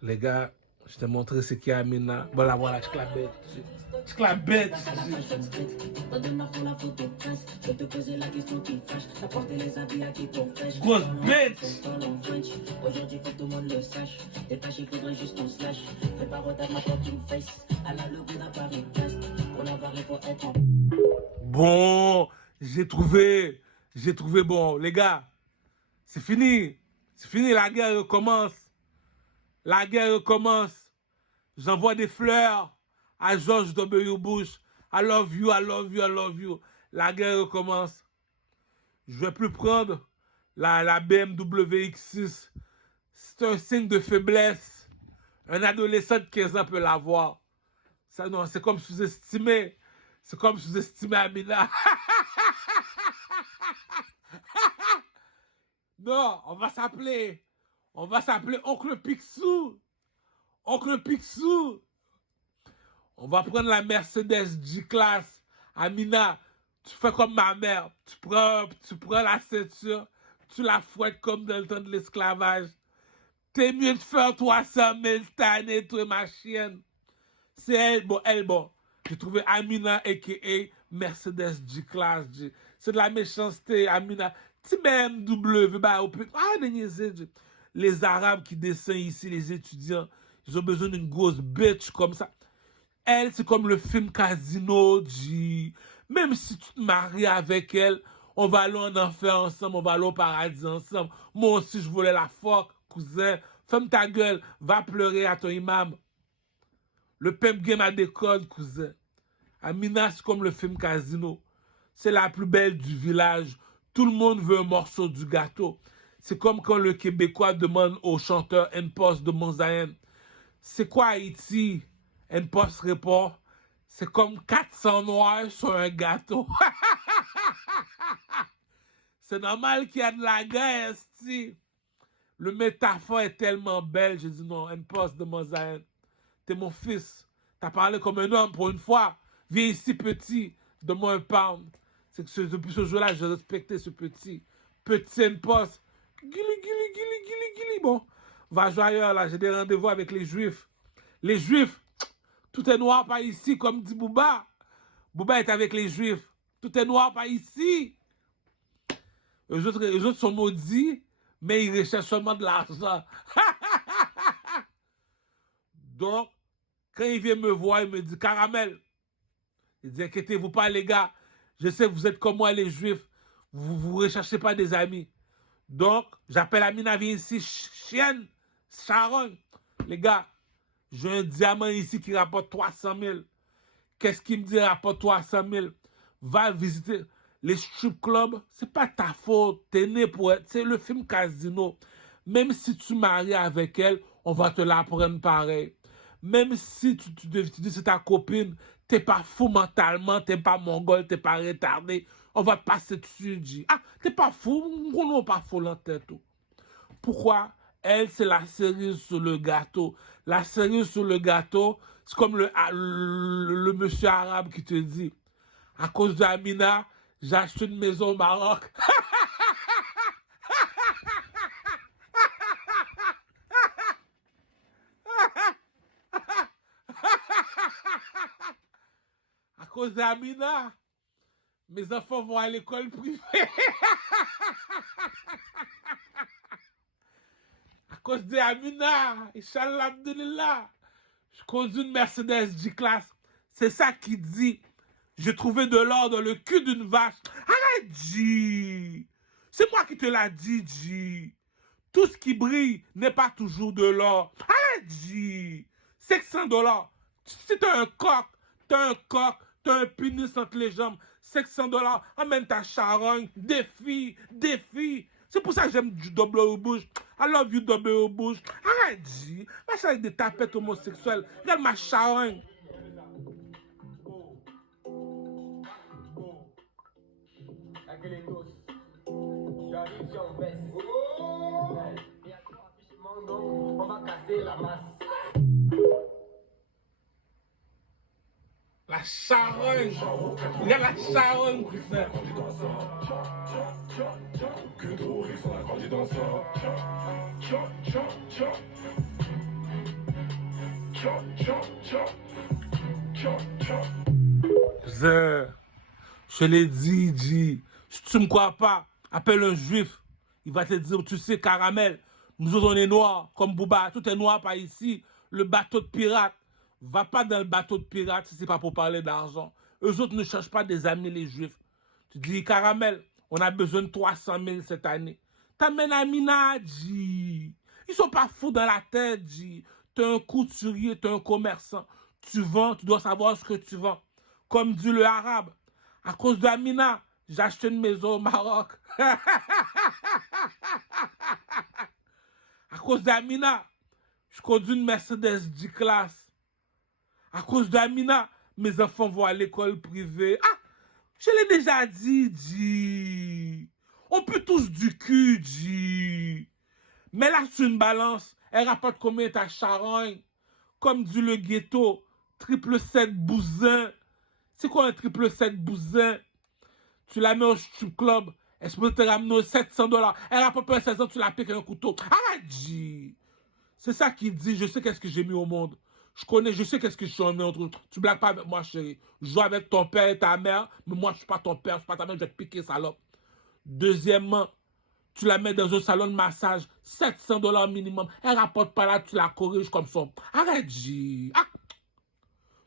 Les gars, je t'ai montré ce qu'il y a Amina. Voilà, voilà, je la bête. Je la bête. Grosse bête. Aujourd'hui, faut que tout le monde le sache. Tes tâches, il faudrait juste qu'on se lâche. Fais pas retard ma fucking face. À la logo d'un Paris Cast. Pour l'avoir, il faut être en. Bon, j'ai trouvé, bon. Les gars, c'est fini. C'est fini, la guerre recommence. La guerre recommence. J'envoie des fleurs à George W. Bush. I love you, I love you, I love you. La guerre recommence. Je vais plus prendre la BMW X6. C'est un signe de faiblesse. Un adolescent de 15 ans peut l'avoir. Ça, non, c'est comme sous-estimer. C'est comme sous-estimer Amina. Non, on va s'appeler Oncle Picsou. Oncle Picsou. On va prendre la Mercedes G-Class. Amina, tu fais comme ma mère. Tu prends la ceinture, tu la fouettes comme dans le temps de l'esclavage. T'es mieux de faire 300 000 cette année, toi, ma chienne. C'est elle, bon. J'ai trouvé Amina, a.k.a. Mercedes G-Class. C'est de la méchanceté, Amina. Ti BMW, bah, les Arabes qui descendent ici, les étudiants, ils ont besoin d'une grosse bitch comme ça. Elle, c'est comme le film Casino, même si tu te maries avec elle, on va aller en enfer ensemble, on va aller au paradis ensemble. Moi aussi, je voulais la fuck, cousin. Ferme ta gueule, va pleurer à ton imam. Le pep game a des codes, cousin. Amina, c'est comme le film Casino. C'est la plus belle du village. Tout le monde veut un morceau du gâteau. C'est comme quand le Québécois demande au chanteur N-Post de Montzaïen, c'est quoi Haïti? N-Post répond, c'est comme 400 noirs sur un gâteau. C'est normal qu'il y a de la guerre, esti. Le métaphore est tellement belle. Je dis non, une pause de Mosaïen. T'es mon fils. T'as parlé comme un homme pour une fois. Viens ici, petit. Donne-moi un pound. C'est que depuis ce jour-là, j'ai respecté ce petit. Petit une pause. Gili. Bon, va jouer ailleurs, là. J'ai des rendez-vous avec les Juifs. Les Juifs, tout est noir par ici, comme dit Bouba. Bouba est avec les Juifs. Tout est noir par ici. Eux autres sont maudits, mais ils recherchent seulement de l'argent. Donc, quand il vient me voir, il me dit, Caramel, il dit, inquiétez-vous pas, les gars. Je sais que vous êtes comme moi, les Juifs. Vous recherchez pas des amis. Donc, j'appelle Amina, viens ici, chienne, Sharon. Les gars, j'ai un diamant ici qui rapporte 300 000. Qu'est-ce qui me dit rapporte 300 000? Va visiter les strip clubs. C'est pas ta faute. T'es né pour être. C'est le film Casino. Même si tu maries avec elle, on va te l'apprendre pareil. Même si tu dis c'est ta copine, t'es pas fou mentalement, t'es pas mongol, t'es pas retardé, on va te passer dessus, G. Ah, t'es pas fou, on n'est pas fou en tête. Pourquoi? Elle, c'est la cerise sur le gâteau. La cerise sur le gâteau, c'est comme le monsieur arabe qui te dit, à cause d'Amina, j'ai acheté une maison au Maroc. À cause d'Amina, mes enfants vont à l'école privée. À cause d'Amina, Inch'Allah, Abdulillah, je conduis une Mercedes G-Class. C'est ça qui dit, j'ai trouvé de l'or dans le cul d'une vache. Arrête, G. C'est moi qui te l'ai dit, G. Tout ce qui brille n'est pas toujours de l'or. Arrête, G. $600. Si t'as un coq, t'as un pénis entre les jambes. $600. Emmène ta charogne. Défi. C'est pour ça que j'aime du double au bouche. I love you, double au bouche. Arrête, G. Machin avec des tapettes homosexuelles. Regarde ma charogne. On va casser la masse. La charogne. Regarde la charogne, cousin. Que d'horribles on a grandi dans ça. Je l'ai dit, G. Si tu me crois pas, appelle un juif. Il va te dire, tu sais, Caramel, nous autres on est noirs, comme Bouba, tout est noir par ici. Le bateau de pirate, va pas dans le bateau de pirate si c'est pas pour parler d'argent. Eux autres ne cherchent pas des amis, les juifs. Tu dis, Caramel, on a besoin de 300 000 cette année. T'amènes Amina, G. Ils sont pas fous dans la tête, G. T'es un couturier, t'es un commerçant. Tu vends, tu dois savoir ce que tu vends. Comme dit le arabe, à cause d'Amina, j'ai acheté une maison au Maroc. À cause d'Amina, je conduis une Mercedes G-Class. À cause d'Amina, mes enfants vont à l'école privée. Ah, je l'ai déjà dit, G. On peut tous du cul, G. Mais là, sur une balance, elle rapporte combien ta charogne? Comme dit le ghetto, 777 bousin. C'est quoi un 777 bousin? Tu la mets au strip club, elle se peut te ramener $700. Elle rapporte pas 16 ans, tu la piques avec un couteau. Arrête, G. C'est ça qu'il dit, je sais qu'est-ce que j'ai mis au monde. Je sais qu'est-ce que je suis en entre. Tu blagues pas avec moi, chérie. Je joue avec ton père et ta mère, mais moi, je suis pas ton père, je suis pas ta mère, je vais te piquer, salope. Deuxièmement, tu la mets dans un salon de massage, $700 minimum. Elle rapporte pas là, tu la corriges comme ça. Arrête, G. Ah.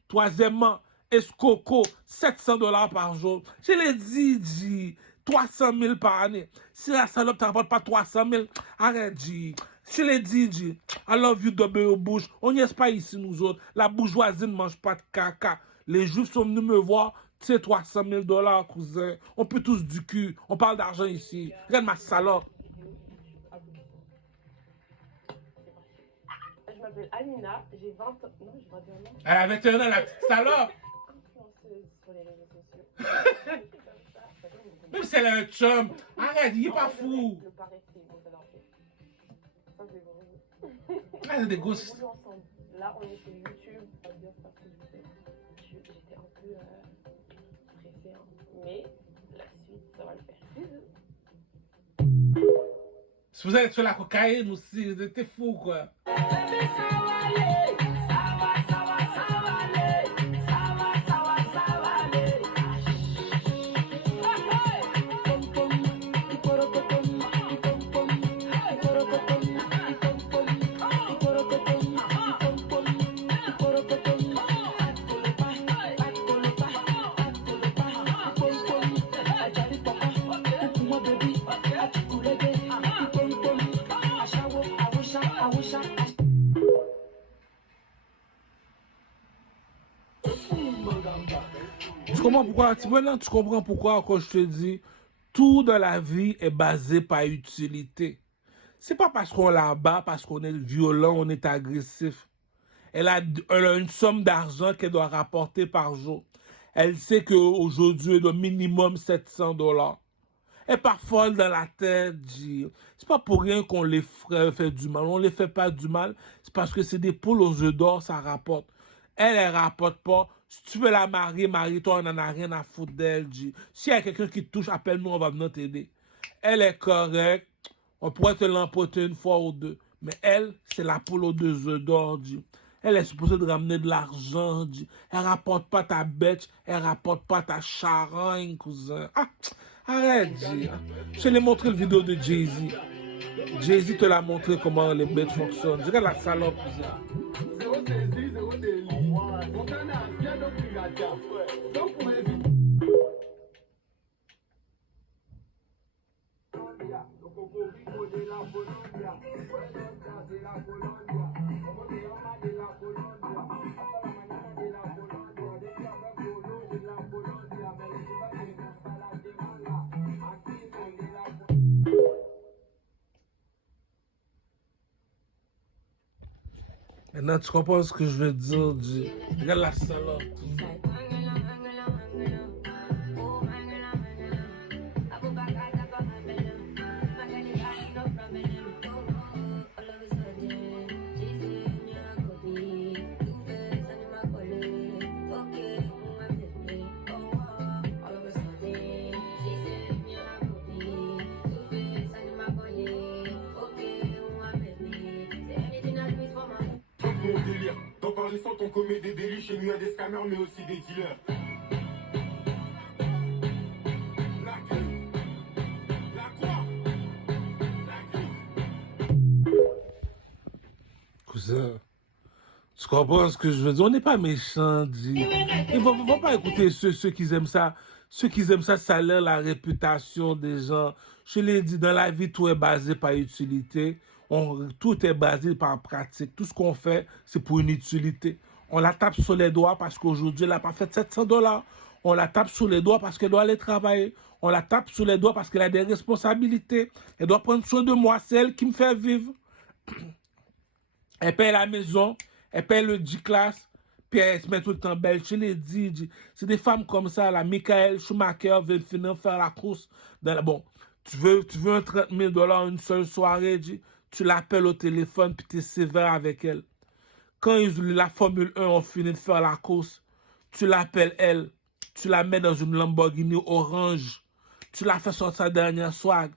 Troisièmement, escoco, $700 par jour. Je l'ai dit, G. 300 000 par année. Si la salope ne rapporte pas 300 000, arrête, G. Je l'ai dit, G. I love you, double au bouche. On n'y est pas ici, nous autres. La bourgeoisie ne mange pas de caca. Les juifs sont venus me voir. Tu sais, $300 000, cousin. On peut tous du cul. On parle d'argent ici. Regarde ma salope. Je m'appelle Amina, j'ai 20 ans. Non, je vais dire non. Elle avait 21 ans, la petite salope. Influenceuse sur les réseaux sociaux. C'est comme ça. Même si elle a un chum, arrête, il est pas fou. Le paraît, c'est bon, ça leur fait. Ça, c'est bon. Ah, c'est des gosses. On est ensemble. Là, on est sur YouTube. Ça va bien se passer, je sais. J'étais un peu stressée, hein. Mais la suite, ça va le faire. Si vous êtes sur la cocaïne aussi, vous êtes fou, quoi. Tu comprends pourquoi? Maintenant, tu comprends pourquoi quand je te dis tout dans la vie est basé par utilité. C'est pas parce qu'on la bat, parce qu'on est violent, on est agressif. Elle a une somme d'argent qu'elle doit rapporter par jour. Elle sait qu'aujourd'hui, elle doit minimum $700. Elle part folle dans la tête. C'est pas pour rien qu'on les fait du mal. On les fait pas du mal. C'est parce que c'est des poules aux œufs d'or, ça rapporte. Elle rapporte pas. Si tu veux la marier, marie-toi, on n'en a rien à foutre d'elle. S'il y a quelqu'un qui te touche, appelle-nous, on va venir t'aider. Elle est correcte. On pourrait te l'emporter une fois ou deux. Mais elle, c'est la poule aux deux œufs d'or. Elle est supposée de ramener de l'argent. Elle rapporte pas ta bête. Elle rapporte pas ta charogne, cousin. Ah, arrête, Je t'ai montré la vidéo de Jay-Z. Jay-Z te l'a montré comment les bêtes fonctionnent. Regarde la salope, cousin. Zéro saisie, zéro délit. Mon canard, viens donc regarder. Donc pour éviter. Maintenant, tu comprends ce que je veux dire, Regarde la salope. Mon délire. Dans Paris sans on commet des délits. Chez nous, il y a des scammers, mais aussi des dealers. La queue. La quoi? La queue. Cousin, tu comprends ce que je veux dire? On n'est pas méchants, Il faut pas écouter ceux qui aiment ça. Ceux qui aiment ça, ça l'air la réputation des gens. Je l'ai dit, dans la vie, tout est basé par utilité. Tout est basé par pratique. Tout ce qu'on fait, c'est pour une utilité. On la tape sur les doigts parce qu'aujourd'hui, elle n'a pas fait $700. On la tape sur les doigts parce qu'elle doit aller travailler. On la tape sur les doigts parce qu'elle a des responsabilités. Elle doit prendre soin de moi. C'est elle qui me fait vivre. Elle paye la maison. Elle paye le G-Class. Puis elle se met tout le temps belle. Je l'ai dit. C'est des femmes comme ça. Là. Michael Schumacher vient de finir faire la course. Bon, tu veux un $30 000 une seule soirée, tu l'appelles au téléphone puis tu es sévère avec elle. Quand la Formule 1 ont fini de faire la course, tu l'appelles elle. Tu la mets dans une Lamborghini orange. Tu la fais sortir sa dernière swag.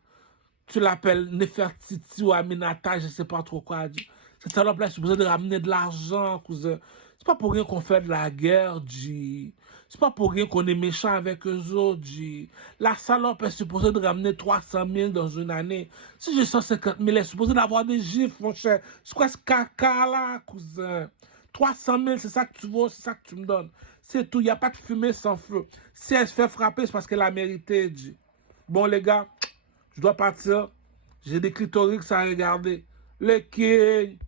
Tu l'appelles Nefertiti ou Aminata, je sais pas trop quoi dire. Cette salope-là, c'est besoin de ramener de l'argent, cousin. C'est pas pour rien qu'on fait de la guerre, C'est pas pour rien qu'on est méchant avec eux autres, La salope est supposée de ramener 300 000 dans une année. Si j'ai 150 000, elle est supposée d'avoir des gifs, mon cher. C'est quoi ce caca-là, cousin? 300 000, c'est ça que tu veux, c'est ça que tu me donnes. C'est tout, il n'y a pas de fumée sans feu. Si elle se fait frapper, c'est parce qu'elle a mérité, Bon, les gars, je dois partir. J'ai des clitoriques à regarder. Le king.